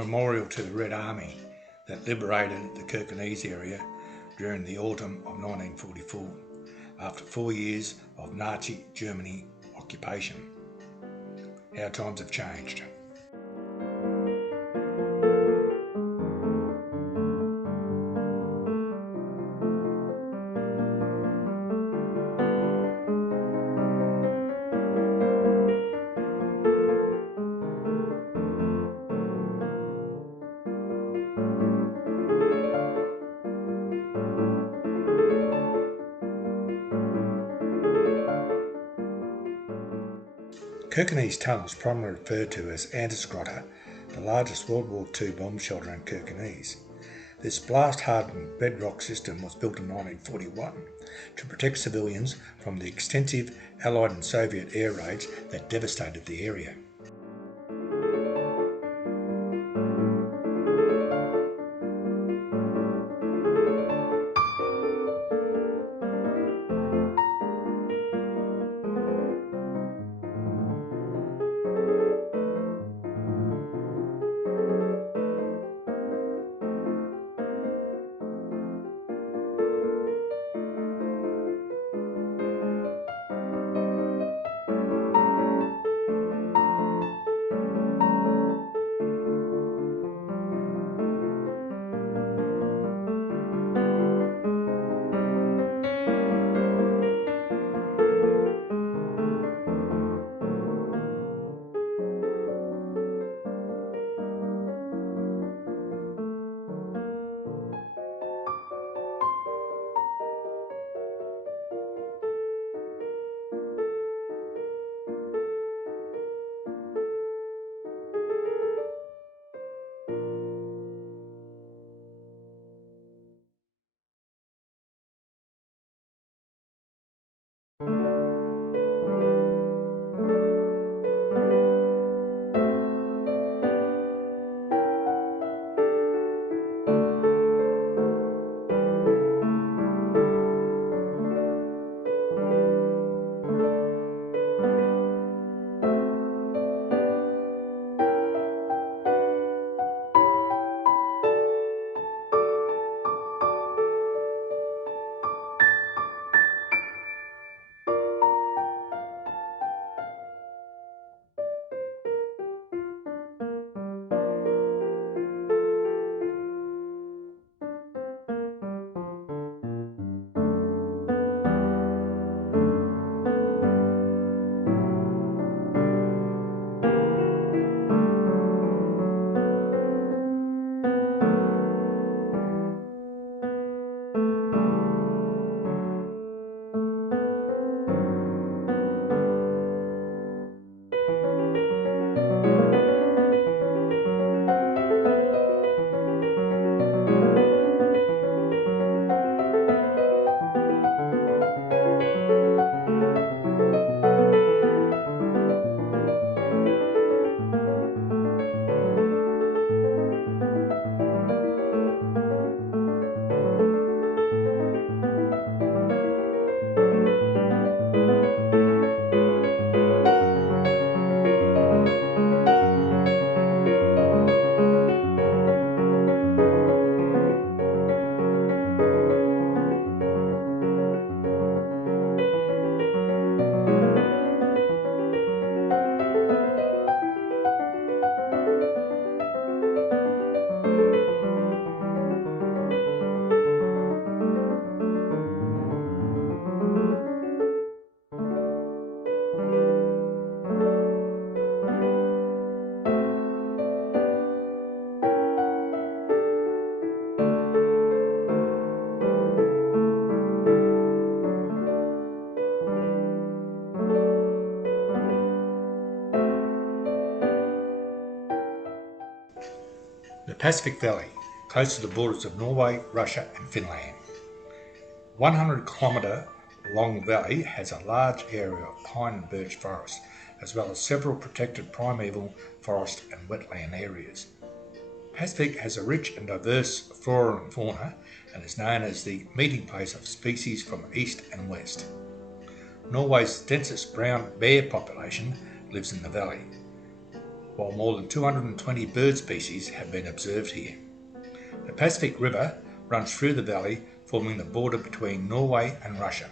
memorial to the Red Army that liberated the Kirkenes area during the autumn of 1944, after 4 years of Nazi Germany occupation. How times have changed. Kirkenes Tunnel is primarily referred to as Antisgrotta, the largest World War II bomb shelter in Kirkenes. This blast-hardened bedrock system was built in 1941 to protect civilians from the extensive Allied and Soviet air raids that devastated the area. The Pasvik Valley, close to the borders of Norway, Russia and Finland. 100-kilometre long valley has a large area of pine and birch forest, as well as several protected primeval forest and wetland areas. Pasvik has a rich and diverse flora and fauna and is known as the meeting place of species from east and west. Norway's densest brown bear population lives in the valley. while more than 220 bird species have been observed here. The Pasvik River runs through the valley, forming the border between Norway and Russia.